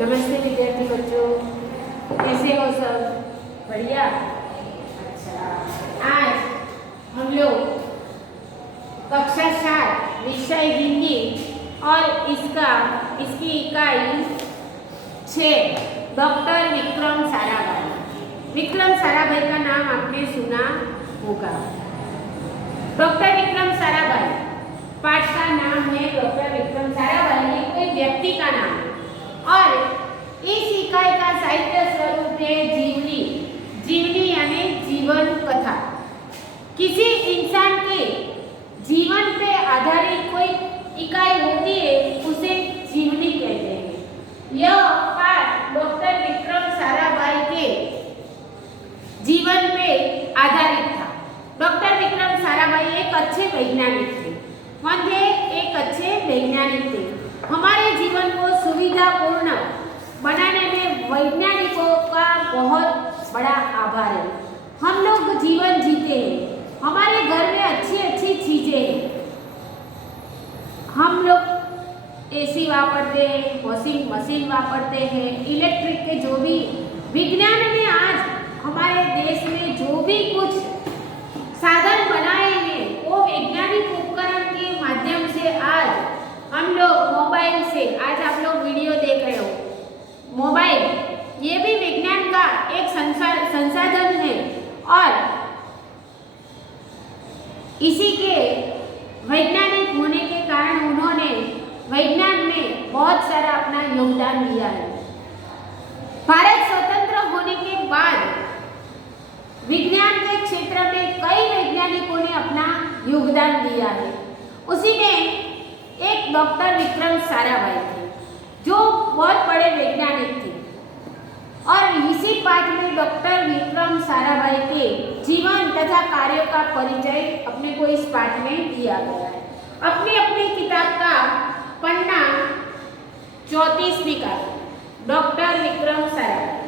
नमस्ते विद्यार्थी बच्चों, कैसे हो सब? बढ़िया। अच्छा, आज हम लोग कक्षा 7 विषय हिंदी और इसकी इकाई 6 डॉक्टर विक्रम साराभाई। विक्रम साराभाई का नाम आपने सुना होगा। डॉक्टर विक्रम साराभाई, पाठ का नाम है डॉक्टर विक्रम साराभाई। ये कोई व्यक्ति का नाम है और इस इकाई का साहित्य स्वरूप है जीवनी। जीवनी यानी जीवन कथा। किसी इंसान के जीवन पे आधारित कोई इकाई होती है, उसे जीवनी कहते हैं। यह पाठ डॉक्टर विक्रम साराभाई के जीवन पे आधारित था। डॉक्टर विक्रम साराभाई एक अच्छे वैज्ञानिक थे। कौन थे? एक अच्छे वैज्ञानिक थे। हमारे जीवन को सुविधापूर्ण बनाने में वैज्ञानिकों का बहुत बड़ा आभार है। हम लोग जीवन जीते हैं, हमारे घर में अच्छी अच्छी चीजें हैं। हम लोग एसी वापरते हैं, वॉशिंग मशीन वापरते हैं, इलेक्ट्रिक के जो भी विज्ञान ने आज हमारे देश में जो भी कुछ साधन बनाए हैं, वो वैज्ञानिक उपकरण के माध्यम से आज हम लोग मोबाइल से, आज आप लोग वीडियो देख रहे हो, मोबाइल ये भी विज्ञान का एक संसाधन है और इसी के वैज्ञानिक होने के कारण उन्होंने विज्ञान में बहुत सारा अपना योगदान दिया है। भारत स्वतंत्र होने के बाद विज्ञान के क्षेत्र में कई वैज्ञानिकों ने अपना योगदान दिया है। उसी में एक डॉक्टर विक्रम साराभाई थे, जो बहुत बड़े वैज्ञानिक थे। और इसी पाठ में डॉक्टर विक्रम साराभाई के जीवन तथा कार्यों का परिचय अपने को इस पाठ में दिया गया है। अपनी अपनी किताब का पन्ना 34 निकाला। डॉक्टर विक्रम साराभाई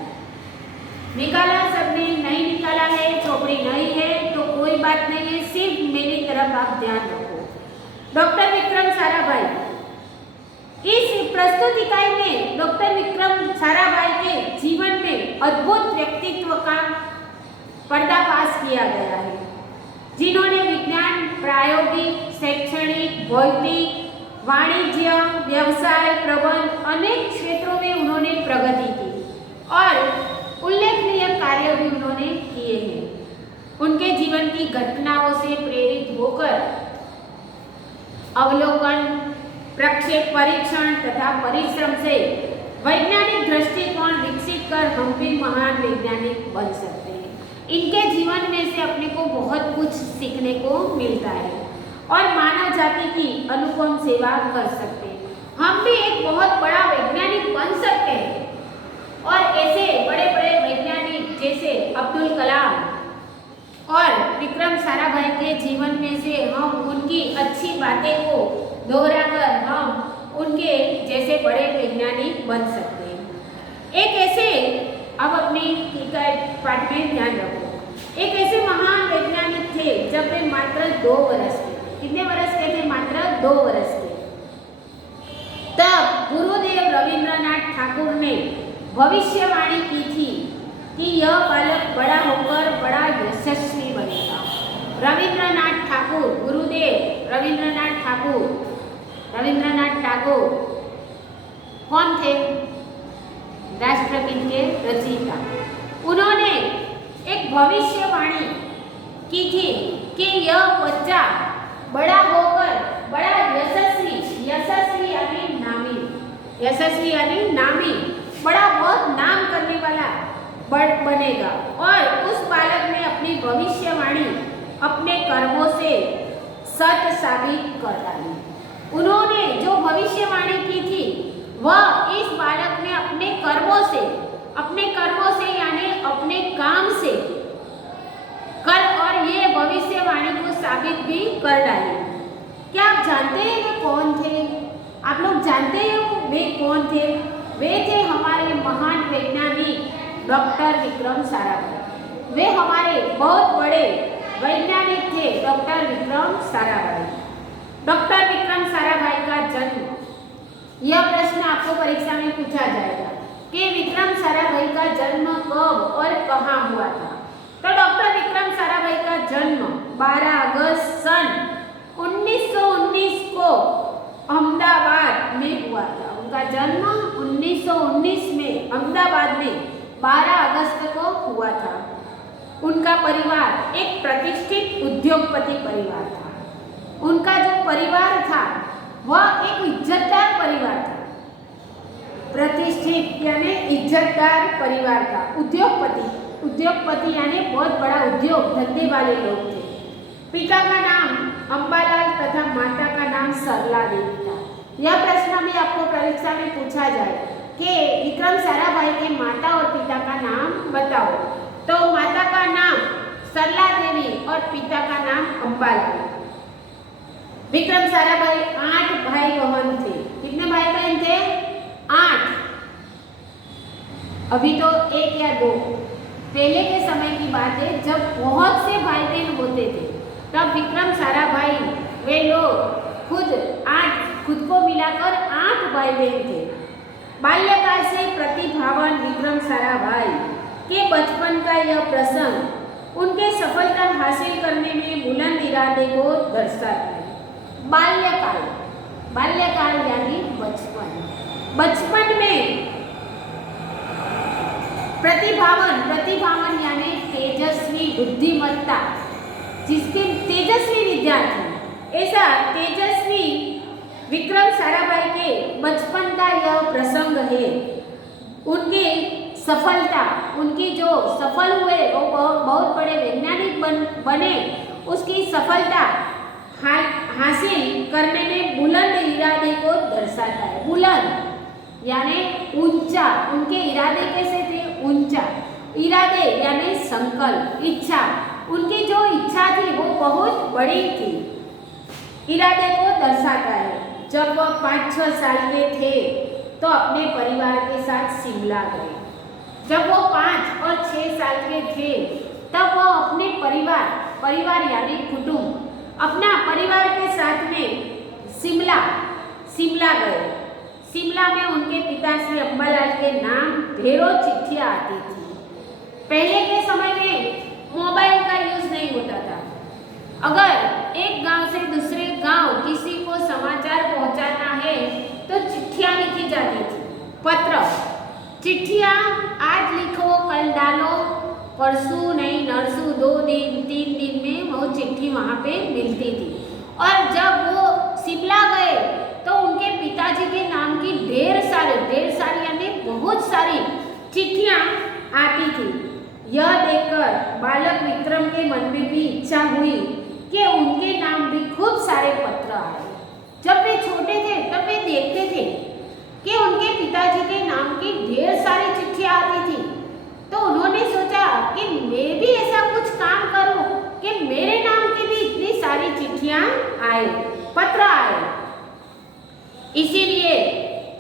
निकाला, सबने नहीं निकाला है, चौपड़ी नहीं है तो कोई बात नहीं है, सिर्फ मेरी तरफ आप ध्यान रखो। डॉक्टर विक्रम साराभाई, इस प्रस्तुत इकाई में डॉक्टर विक्रम साराभाई के जीवन में अद्भुत व्यक्तित्व का पर्दाफाश किया गया है, जिन्होंने विज्ञान, प्रायोगिक, शैक्षणिक, भौतिक, वाणिज्य, व्यवसाय, प्रबंध अनेक क्षेत्रों में उन्होंने प्रगति की और उल्लेखनीय कार्य भी उन्होंने किए हैं। उनके जीवन की घटनाओं से प्रेरित होकर अवलोकन, प्रक्षेप, परीक्षण तथा परिश्रम से वैज्ञानिक दृष्टिकोण विकसित कर हम भी महान वैज्ञानिक बन सकते हैं। इनके जीवन में से अपने को बहुत कुछ सीखने को मिलता है और मानव जाति की अनुपम सेवा कर सकते हैं। हम भी एक बहुत बड़ा वैज्ञानिक बन सकते हैं और ऐसे बड़े बड़े वैज्ञानिक जैसे अब्दुल कलाम और विक्रम साराभाई के जीवन में से हम उनकी अच्छी बातें को दोहराकर हम उनके जैसे बड़े वैज्ञानिक बन सकते हैं। एक ऐसे, अब अपनी पाठ में ध्यान रखो, एक ऐसे महान वैज्ञानिक थे जब वे मात्र 2 वर्ष के। कितने वर्ष के थे? मात्र 2 वर्ष के। तब गुरुदेव रविंद्रनाथ ठाकुर ने भविष्यवाणी की थी कि यह बालक बड़ा होकर बड़ा यशस्वी बनेगा। रविंद्रनाथ ठाकुर, गुरुदेव रविंद्रनाथ ठाकुर, रविंद्रनाथ ठाकुर कौन थे? राष्ट्रगीत के रचयिता। उन्होंने एक भविष्यवाणी की थी कि यह बच्चा बड़ा होकर बड़ा यशस्वी यानी नामी, बड़ा बहुत नाम करने वाला बनेगा। और उस बालक ने अपनी भविष्यवाणी अपने कर्मों से सत्य साबित कर डाली। उन्होंने जो भविष्यवाणी की थी वह इस बालक ने अपने कर्मों से यानी अपने काम से कर और ये भविष्यवाणी को साबित भी कर डाली। क्या आप जानते हैं वे कौन थे? आप लोग जानते हैं वे कौन थे? वे थे हमारे महान वैज्ञानिक डॉक्टर विक्रम साराभाई। वे हमारे बहुत बड़े वैज्ञानिक थे, डॉक्टर विक्रम साराभाई। डॉक्टर विक्रम साराभाई का जन्म, यह प्रश्न आपको परीक्षा में पूछा जाएगा। कि विक्रम साराभाई का जन्म कब और कहाँ हुआ था। तो डॉक्टर विक्रम साराभाई का जन्म 12 अगस्त सन 1919 को अहमदाबाद में हुआ था। उनका जन्म 1919 में अहमदाबाद में 12 अगस्त को हुआ था। उनका परिवार एक प्रतिष्ठित उद्योगपति परिवार था। उनका जो परिवार था वह एक इज्जतदार परिवार था। प्रतिष्ठित यानी इज्जतदार परिवार था। उद्योगपति यानी बहुत बड़ा उद्योग धंधे वाले लोग थे। पिता का नाम अंबालाल तथा माता का नाम सरला देवी था। यह प्रश्न भी आपको परीक्षा में पूछा जाए कि विक्रम साराभाई के माता और पिता का नाम बताओ। तो माता का नाम सरला देवी और पिता का नाम अंबालाल। विक्रम साराभाई 8 भाई बहन थे। कितने भाई बहन थे? 8। अभी तो 1 या 2। पहले के समय की बात है जब बहुत से भाई बहन होते थे, तब विक्रम साराभाई वे लोग खुद को मिलाकर 8 भाई बहन थे। बाल्यकाल से प्रतिभावान विक्रम साराभाई के बचपन का यह प्रसंग उनके सफलता हासिल करने में बुलंद इरादे को दर्शाता है। बाल्यकाल यानी बचपन में प्रतिभावान यानी तेजस्वी बुद्धिमत्ता, जिसके तेजस्वी विद्यार्थी, ऐसा तेजस्वी विक्रम साराभाई के बचपन का यह प्रसंग है। उनकी सफलता, उनकी जो सफल हुए वो बहुत बड़े वैज्ञानिक बने, उसकी सफलता हासिल करने में बुलंद इरादे को दर्शाता है। बुलंद यानी ऊंचा। उनके इरादे कैसे थे? ऊंचा। इरादे यानी संकल्प, इच्छा। उनकी जो इच्छा थी वो बहुत बड़ी थी। इरादे को दर्शाता है। जब वह 5-6 साल के थे तो अपने परिवार के साथ शिमला गए। जब वो 5 और 6 साल के थे तब वो अपने परिवार यानी कुटुंब, अपना परिवार के साथ में शिमला गए। शिमला में उनके पिता श्री अंबालाल के नाम ढेरों चिट्ठियाँ आती थी। पहले के समय में मोबाइल का यूज नहीं होता था। अगर एक गांव से दूसरे गांव किसी को समाचार पहुंचाना है तो चिट्ठियाँ लिखी जाती थी। पत्र, चिट्ठियाँ आज लिखो कल डालो, परसों नहीं नरसों 2 दिन 3 दिन में वो चिट्ठी वहाँ पे मिलती थी। और जब वो शिमला गए तो उनके पिताजी के नाम की ढेर सारी यानी बहुत सारी चिट्ठियाँ आती थी। यह देखकर बालक विक्रम के मन में भी इच्छा हुई कि उनके नाम भी खूब सारे पत्र आए। जब वे छोटे थे तब वे देखते थे कि उनके पिताजी के नाम की ढेर सारी चिट्ठियाँ आती थी। तो उन्होंने सोचा कि मैं भी ऐसा कुछ काम करूं कि मेरे नाम की भी इतनी सारी चिट्ठियाँ आए, पत्र आए। इसीलिए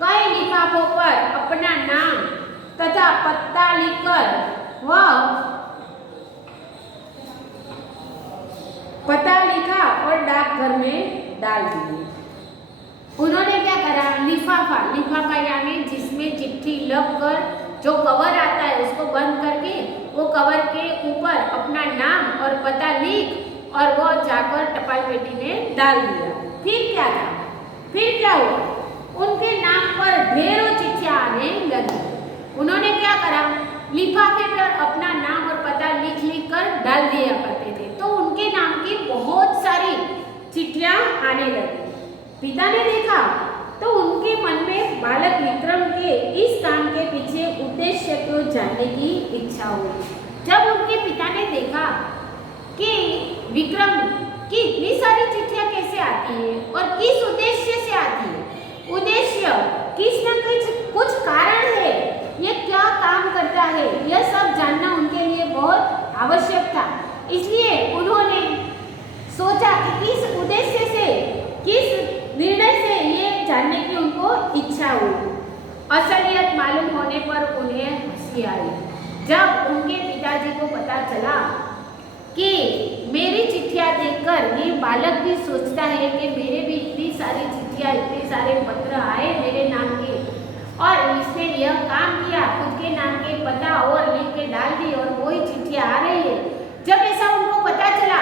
कई लिफाफों पर अपना नाम तथा पता लिखकर वह पता लिखा और डाकघर में डाल दिए। उन्होंने क्या करा? लिफाफा यानी जिसमें चिट्ठी लगकर जो कवर आता है उसको बंद करके वो कवर के ऊपर अपना नाम और पता लिख और वो जाकर टपाल पेटी में डाल दिया। फिर क्या हुआ? उनके नाम पर ढेरों चिट्ठियाँ आने लगी। उन्होंने क्या करा? लिफाफे पर अपना नाम और पता लिख कर डाल दिया करते थे। तो उनके नाम की बहुत सारी चिट्ठियाँ आने लगी। पिता ने देखा तो उनके मन में बालक विक्रम के इस काम के पीछे उद्देश्य को जानने की इच्छा हुई। जब उनके पिता ने देखा कि विक्रम की इतनी सारी चिट्ठियाँ कैसे आती है और किस उद्देश्य से आती है, उद्देश्य किस न कुछ कारण है, ये क्या काम करता है, यह सब जानना उनके लिए बहुत आवश्यक था। इसलिए उन्होंने सोचा कि किस उद्देश्य से, किस निर्णय से ये जानने की उनको इच्छा हुई। असलियत मालूम होने पर उन्हें हंसी आई। जब उनके पिताजी को पता चला कि मेरी चिट्ठियाँ देखकर ये बालक भी सोचता है कि मेरे भी इतनी सारी चिट्ठियाँ, इतने सारे पत्र आए मेरे नाम के और इसने यह काम किया, खुद के नाम के पता और लिख के डाल दी और वही चिट्ठियाँ आ रही है। जब ऐसा उनको पता चला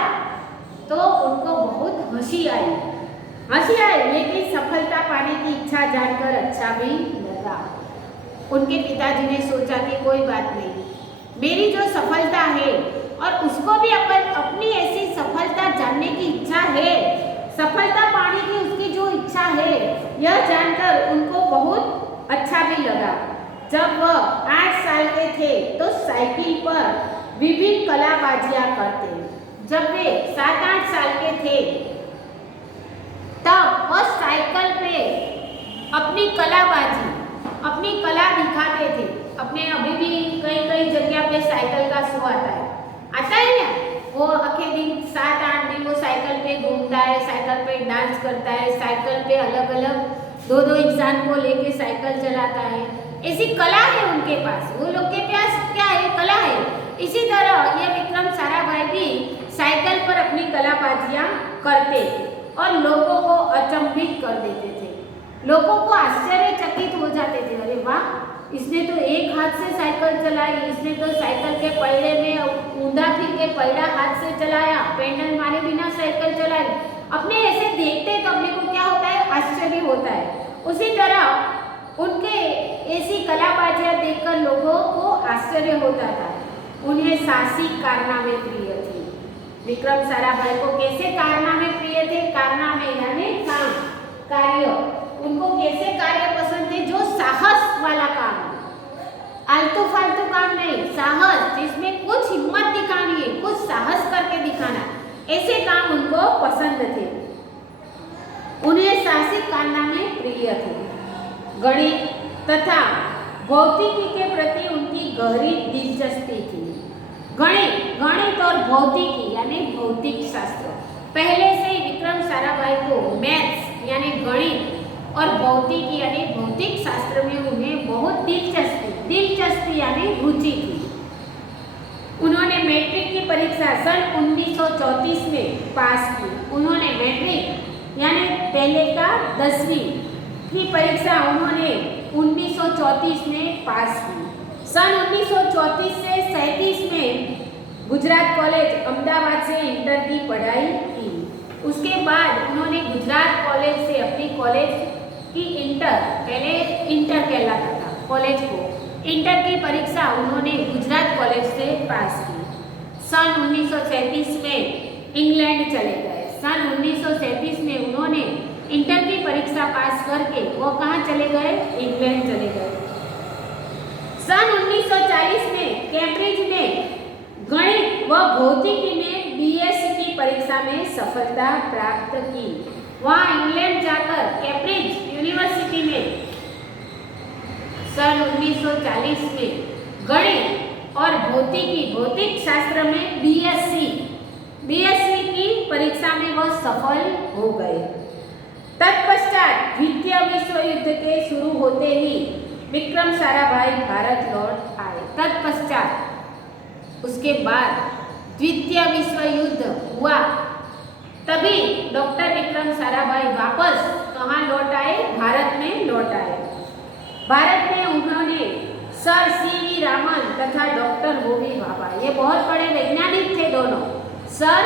तो उनको बहुत हंसी आई, लेकिन सफलता पाने की इच्छा जानकर अच्छा भी लगा। उनके पिताजी ने सोचा कि कोई बात नहीं, मेरी जो सफलता है और उसको भी अपनी ऐसी सफलता जानने की इच्छा है, सफलता पाने की उसकी जो इच्छा है, यह जानकर उनको बहुत अच्छा भी लगा। जब वह 8 साल के थे तो साइकिल पर विभिन्न कलाबाजियां करते। जब वे 7-8 साल के थे तब वह साइकिल पे अपनी कला दिखाते थे। अपने अभी भी कई जगह पे साइकिल का शो आता है ना, वो आखे दिन 7-8 दिन वो साइकिल पे घूमता है, साइकिल पे डांस करता है, साइकिल पे अलग अलग 2-2 इंसान को लेके साइकिल चलाता है। ऐसी कला है उनके पास, वो लोग के पास क्या है, कला है। इसी तरह ये विक्रम साराभाई भी साइकिल पर अपनी कलाबाजियां करते और लोगों को अचंभित कर देते थे। लोगों को आश्चर्यचकित हो जाते थे, अरे वाह, इसने तो एक हाथ से साइकिल चलाई, इसने तो साइकिल के पहिए में ऊंधा फिर के पहिया हाथ से चलाया, पेडल मारे बिना साइकिल चलाई। अपने ऐसे देखते तो अपने को क्या होता है, आश्चर्य होता है। उसी तरह उनके ऐसी कलाबाजियां देखकर लोगों को आश्चर्य होता था। उन्हें साहसिक कारनामे प्रिय थे। विक्रम साराभाई को कैसे कारनामे प्रिय थे? कारनामे यानी काम, कार्य। उनको कैसे कार्य पसंद थे? जो साहस वाला काम, आलतू फालतू काम नहीं, साहस, जिसमें कुछ हिम्मत दिखानी है, कुछ साहस करके दिखाना, ऐसे काम उनको पसंद थे। उन्हें साहसिक कारनामे प्रिय थे। गणित तथा भौतिकी के प्रति उनकी गहरी दिलचस्पी थी। गणित और भौतिकी यानी भौतिक शास्त्र, पहले से ही विक्रम साराभाई को मैथ्स यानी गणित और भौतिकी यानी भौतिक शास्त्र में उन्हें बहुत दिलचस्पी यानी रुचि थी। उन्होंने मैट्रिक की परीक्षा सन 1934 में पास की। उन्होंने मैट्रिक यानी पहले का 10वीं की परीक्षा उन्होंने 1934 में पास की। सन 1934 से 37 में गुजरात कॉलेज अहमदाबाद से इंटर की पढ़ाई की। उसके बाद उन्होंने गुजरात कॉलेज से अपनी कॉलेज की इंटर, पहले इंटर कहलाता था कॉलेज को, इंटर की परीक्षा उन्होंने गुजरात कॉलेज से पास की। सन 1937 में इंग्लैंड चले गए। सन 1937 में उन्होंने इंटर की परीक्षा पास करके वो कहाँ चले गए? इंग्लैंड चले गए। सन 1940 में कैम्ब्रिज में गणित व भौतिकी में बीएससी की परीक्षा में सफलता प्राप्त की। वहाँ इंग्लैंड जाकर कैम्ब्रिज यूनिवर्सिटी में सन 1940 में गणित और भौतिक शास्त्र में बीएससी की परीक्षा में वह सफल हो गए। तत्पश्चात द्वितीय विश्व युद्ध के शुरू होते ही विक्रम साराभाई भारत लौट आए। तत्पश्चात उसके बाद द्वितीय विश्व युद्ध हुआ, तभी डॉक्टर विक्रम साराभाई वापस कहाँ लौट आए? भारत में लौट आए। भारत में उन्होंने सर सीवी रामन तथा डॉक्टर होमी भाभा, ये बहुत बड़े वैज्ञानिक थे दोनों, सर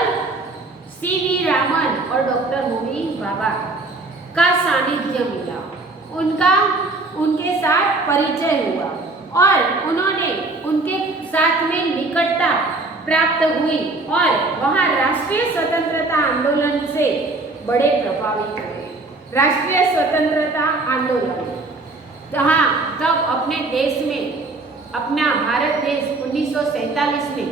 सीवी रामन और डॉक्टर होमी भाभा का सानिध्य मिला। उनके साथ परिचय हुआ और उन्होंने उनके साथ में निकटता प्राप्त हुई और वहाँ राष्ट्रीय स्वतंत्रता आंदोलन से बड़े प्रभावित हुए। राष्ट्रीय स्वतंत्रता आंदोलन, जहाँ तब अपने देश में, अपना भारत देश 1947 में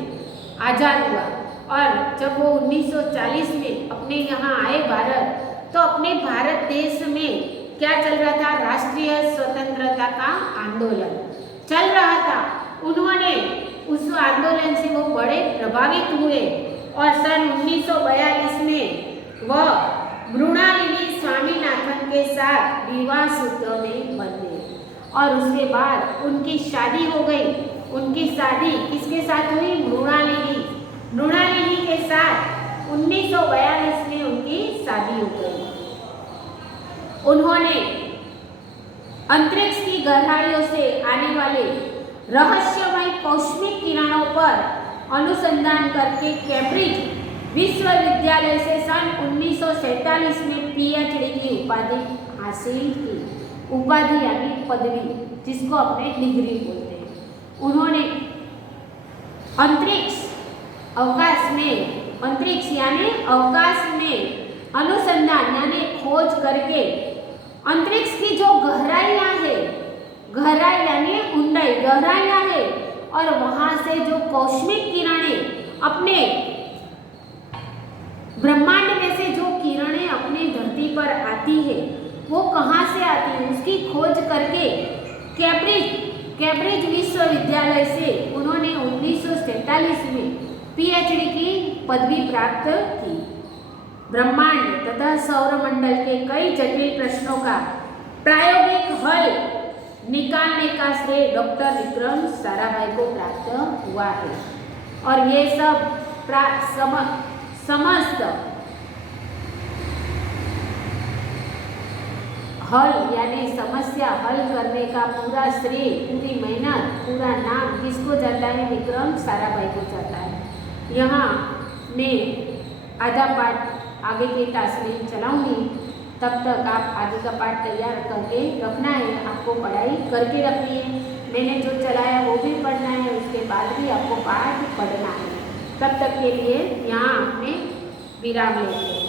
आज़ाद हुआ और जब वो 1940 में अपने यहाँ आए भारत, तो अपने भारत देश में क्या चल रहा था? राष्ट्रीय स्वतंत्रता का आंदोलन चल रहा था। उन्होंने उस आंदोलन से वो बड़े प्रभावित हुए और सन 1942 में वह मृणालिनी स्वामीनाथन के साथ विवाह सूत्र में बंधे और उसके बाद उनकी शादी हो गई। उनकी शादी किसके साथ हुई? मृणालिनी के साथ 1942 में उनकी शादी हो गई। उन्होंने अंतरिक्ष की गहराइयों से आने वाले रहस्यमय कॉस्मिक किरणों पर अनुसंधान करके कैम्ब्रिज विश्वविद्यालय से सन 1947 में पीएचडी की उपाधि हासिल की। उपाधि यानी पदवी, जिसको अपने डिग्री बोलते हैं। उन्होंने अंतरिक्ष यानी अवकाश में अनुसंधान यानी खोज करके अंतरिक्ष की जो गहराइयाँ है, गहराई यानी ऊंडाई, गहराइयाँ है, और वहाँ से जो कॉस्मिक किरणें अपने ब्रह्मांड में से जो किरणें अपनी धरती पर आती है वो कहाँ से आती है उसकी खोज करके कैम्ब्रिज विश्वविद्यालय से उन्होंने 1947 में पीएचडी की पदवी प्राप्त की। ब्रह्मांड तथा सौरमंडल के कई जटिल प्रश्नों का प्रायोगिक हल निकालने का श्रेय डॉक्टर विक्रम साराभाई को प्राप्त हुआ है। और ये सब समस्त हल यानी समस्या हल करने का पूरा श्रेय, पूरी मेहनत, पूरा नाम किसको जाता है? विक्रम साराभाई को जाता है। यहाँ मैं आधा पाठ आगे की तासीर चलाऊंगी, तब तक आप आगे का पाठ तैयार करके रखना है। आपको पढ़ाई करके रखनी है। मैंने जो चलाया वो भी पढ़ना है, उसके बाद भी आपको पाठ पढ़ना है। तब तक के लिए यहाँ आपने विराम लेते हैं।